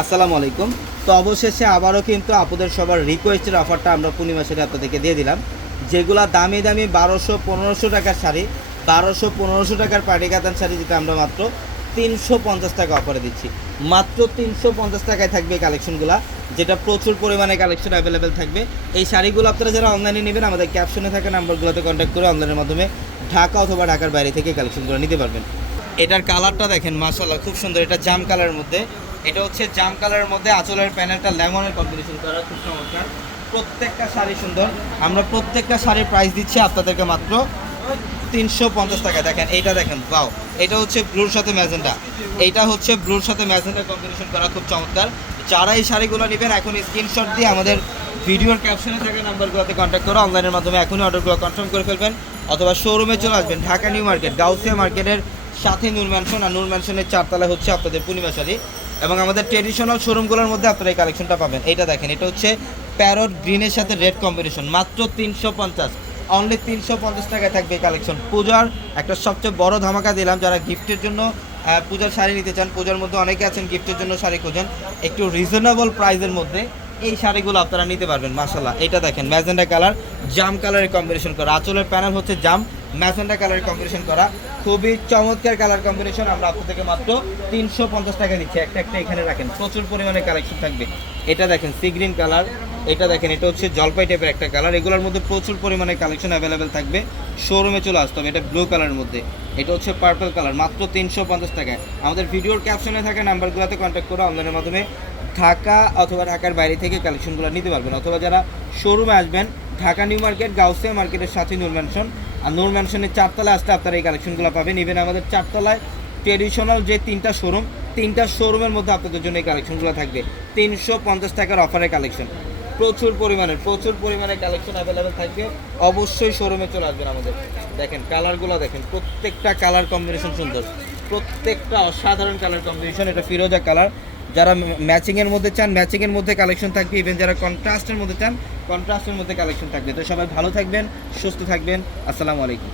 আসসালামু আলাইকুম। তো অবশেষে আবারও কিন্তু আপনাদের সবার রিকোয়েস্টের অফারটা আমরা পূর্ণিমা শাড়ি আপনাদেরকে দিয়ে দিলাম, যেগুলা দামি দামি 1200-1500 টাকার শাড়ি, 1200-1500 টাকার পার্টি কাতান শাড়ি, যেটা আমরা মাত্র 350 টাকা অফারে দিচ্ছি। মাত্র 350 টাকায় থাকবে এই কালেকশনগুলো, যেটা প্রচুর পরিমাণে কালেকশন অ্যাভেলেবেল থাকবে। এই শাড়িগুলো আপনারা যারা অনলাইনে নেবেন, আমাদের ক্যাপশনে থাকা নাম্বারগুলোতে কন্ট্যাক্ট করে অনলাইনের মাধ্যমে ঢাকা অথবা ঢাকার বাইরে থেকে কালেকশনগুলো নিতে পারবেন। এটার কালারটা দেখেন, মাশাআল্লাহ খুব সুন্দর। এটা জাম কালারের মধ্যে, এটা হচ্ছে জাম কালারের মধ্যে আঁচলের প্যানেলটা লেমনের কম্বিনেশন করা, খুব চমৎকার। প্রত্যেকটা শাড়ি সুন্দর। আমরা প্রত্যেকটা শাড়ির প্রাইস দিচ্ছি আপনাদেরকে মাত্র 350 টাকা। দেখেন এইটা, দেখেন বাও, এটা হচ্ছে ব্লুর সাথে ম্যাজেন্ডা, এইটা হচ্ছে ব্লুর সাথে ম্যাজেন্ডা কম্বিনেশন করা, খুব চমৎকার। যারা এই শাড়িগুলো নেবেন এখন স্ক্রিনশট দিয়ে আমাদের ভিডিওর ক্যাপশনে থাকা নাম্বারগুলোতে কন্ট্যাক্ট করে অনলাইনের মাধ্যমে এখনই অর্ডারগুলো কনফার্ম করে ফেলবেন, অথবা শোরুমে চলে আসবেন। ঢাকা নিউ মার্কেট, গাউসিয়া মার্কেটের সাথে নূর ম্যানশন, আর নূর ম্যানশনের 4 তলায় হচ্ছে আপনাদের পূর্ণিমা শাড়ি। এবং আমাদের ট্রেডিশনাল শোরুমগুলোর মধ্যে আপনারা এই কালেকশনটা পাবেন। এইটা দেখেন, এটা হচ্ছে প্যারট গ্রিনের সাথে রেড কম্বিনেশন, মাত্র 350, অনলি 350 টাকায় থাকবে এই কালেকশন। পূজার একটা সবচেয়ে বড় ধামাকা দিলাম, যারা গিফটের জন্য পূজার শাড়ি নিতে চান, পূজার মধ্যে অনেকে আছেন গিফটের জন্য শাড়ি খোঁজেন, একটু রিজনেবল প্রাইসের মধ্যে এই শাড়িগুলো আপনারা নিতে পারবেন। মাশাআল্লাহ, এটা দেখেন ম্যাজেন্ডা কালার, জাম কালারের কম্বিনেশন করা, আঁচলের প্যানেল হচ্ছে জাম, ম্যাজেন্ডা কালারের কম্বিনেশন করা, খুবই চমৎকার কালার কম্বিনেশন। আমরা আপনাদেরকে মাত্র 350 টাকা দিচ্ছি। একটা একটা এখানে রাখেন, প্রচুর পরিমাণে কালেকশন থাকবে। এটা দেখেন সি গ্রিন কালার, এটা দেখেন এটা হচ্ছে জলপাই টাইপের একটা কালার। এগুলোর মধ্যে প্রচুর পরিমাণে কালেকশন অ্যাভেলেবেল থাকবে, শোরুমে চলে আসতে হবে। এটা ব্লু কালারের মধ্যে, এটা হচ্ছে পার্পল কালার, মাত্র 350 টাকায়। আমাদের ভিডিওর ক্যাপশনে থাকা নাম্বারগুলোতে কন্ট্যাক্ট করে অনলাইনের মাধ্যমে ঢাকা অথবা ঢাকার বাইরে থেকে কালেকশনগুলো নিতে পারবেন। অথবা যারা শোরুমে আসবেন, ঢাকা নিউ মার্কেট, গাউসিয়া মার্কেটের সাথে নূর ম্যানশন, আর নূর ম্যানশনের 4 তলায় আসলে আপনারা এই কালেকশনগুলো পাবেন। ইভেন আমাদের 4 তলায় ট্রেডিশনাল যে 3টা শোরুম, 3টা শোরুমের মধ্যে আপনাদের জন্য এই কালেকশনগুলো থাকবে। 350 টাকার অফারের কালেকশন, প্রচুর পরিমাণে কালেকশন অ্যাভেলেবেল থাকবে। অবশ্যই শোরুমে চলে আসবেন আমাদের। দেখেন কালারগুলো দেখেন, প্রত্যেকটা কালার কম্বিনেশন সুন্দর, প্রত্যেকটা অসাধারণ কালার কম্বিনেশন। এটা ফিরোজা কালার, যারা ম্যাচিংয়ের মধ্যে চান ম্যাচিংয়ের মধ্যে কালেকশন থাকবে, ইভেন যারা কন্ট্রাস্টের মধ্যে চান কন্ট্রাস্টের মধ্যে কালেকশন থাকবে। তো সবাই ভালো থাকবেন, সুস্থ থাকবেন। আসসালামু আলাইকুম।